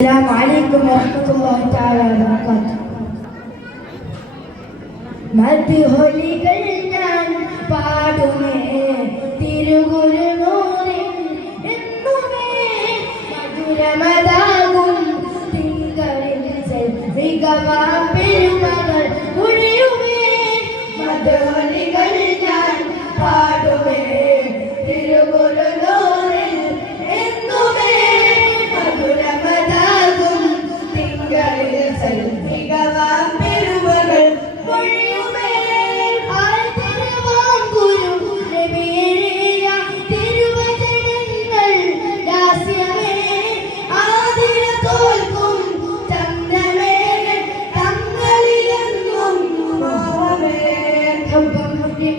السلام عليكم ورحمة الله تعالى وبركاته. മധുഹൊലികൾ ഞാൻ പാടുമേ തിരുഗുരുനൂറിൻ എന്നുമേ മധുരമതാകും തിങ്കളിൽ മികവാം പെരുമകൾ ഒഴിയുമേ. മധുഹൊലികൾ ഞാൻ പാടുമേ തിരുഗുരുനൂറിൻ എന്നുമേ മധുരമതാകും തിങ്കളിൽ മികവാം പെരുമകൾ ഒഴിയുമേ.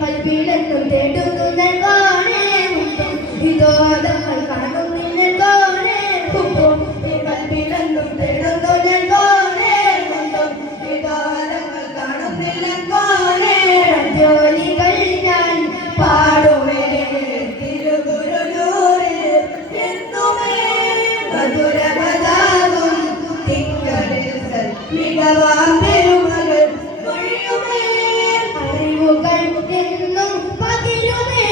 കൽപ്പിലെന്നും തേടുന്നു നെൽവാനേ മുട്ടും വിദോദങ്ങൾ കാണുന്നു നെൽവാനേ മുട്ടും കൽപ്പിലെന്നും തേടുന്നു നെൽവാനേ മുട്ടും വിദോദങ്ങൾ കാണുന്നു നെൽവാനേ. ജോലികൾ ഞാൻ പാടുമേ തിരുഗുരുനൂറിൽ എന്നുമേ മധുരമതാകും തിങ്കളിൽ മികവാം പെരുമകൾ ഒഴിയുമേ. അറിവുകൾ എന്നും പതിരുമേ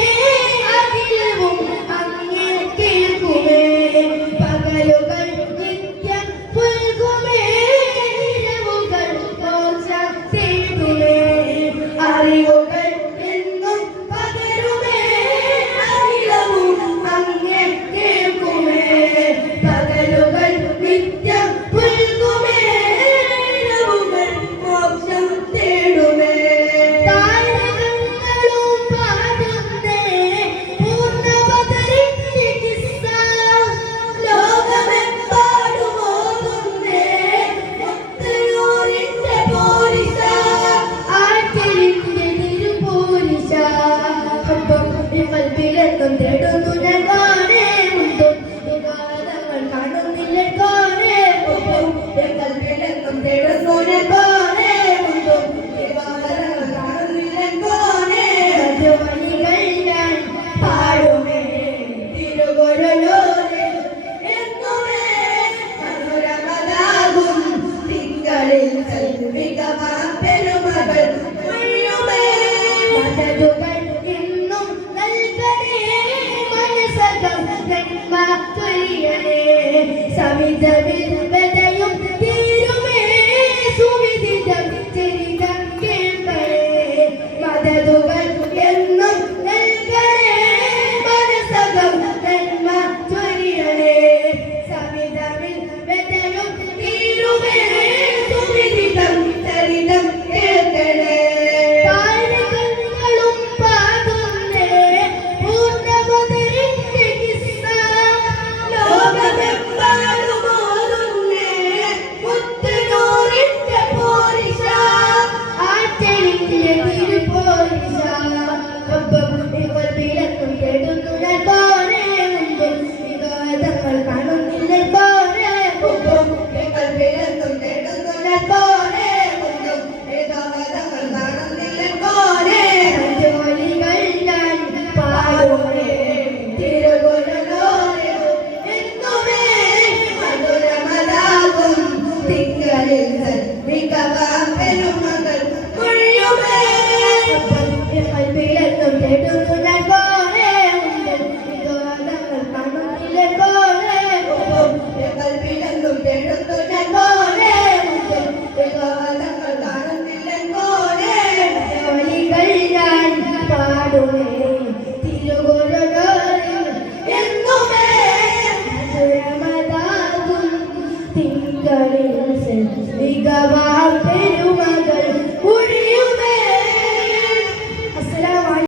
അഖിലവും അങ്ങേ കേൾക്കുമേ. പകലുകൾ നിത്യം പുൽകുമേ ഇരവുകൾ മോക്ഷം തേടുമേ. അറിവുകൾ എന്നും പകരുമേ അഖിലവും അങ്ങേ കേൾക്കുമേ. പകലുകൾ നിത്യം പുൽകുമേ ഇരവുകൾ മോക്ഷം തേടുമേ. കൽപ്പിലെന്നും തേടുന്നു നെൽവാനേ മുട്ടും വികാരങ്ങൾ കാണുന്നില്ല കോനേ മുട്ടും കൽപ്പിലെന്നും തേടുന്നു നെൽവാനേ മുട്ടും വികാരങ്ങൾ കാണുന്നില്ല കോനേ. ജോലികൾ ഞാൻ പാടുമേ തിരുഗുരുനൂറിൽ എന്നുമേ മധുരമതാകും തിങ്കളിൽ മികവാം പെരുമകൾ ഒഴിയുമേ. മദതുകൾ എന്നും നൽകണേ മനസ്സകം നന്മ ചൊരിയണേ. സവിധവിൽ വ്യതയും തീരുമേ സുവിദിതം ചരിതം കേൾക്കണേ. മദതുകൾ എന്നും നൽകണേ മനസ്സകം നന്മ ചൊരിയണേ. സവിധവിൽ വ്യതയും തീരുമേ സുവിദിതം ചരിതം കേൾക്കണേ. മികവാം പെരുമകൾ ഒഴിയുമേ. കൽപ്പിലെന്നും തേടുന്നു നെൽവാനേ മുട്ടും വിദോദങ്ങൾ കാണുന്നില്ല കോനേ മുട്ടും കൽപ്പിലെന്നും തേടുന്നു നെൽവാനേ മുട്ടും വിദോദങ്ങൾ കാണുന്നില്ല കോനേ. ജോലികൾ ഞാൻ പാടുമേ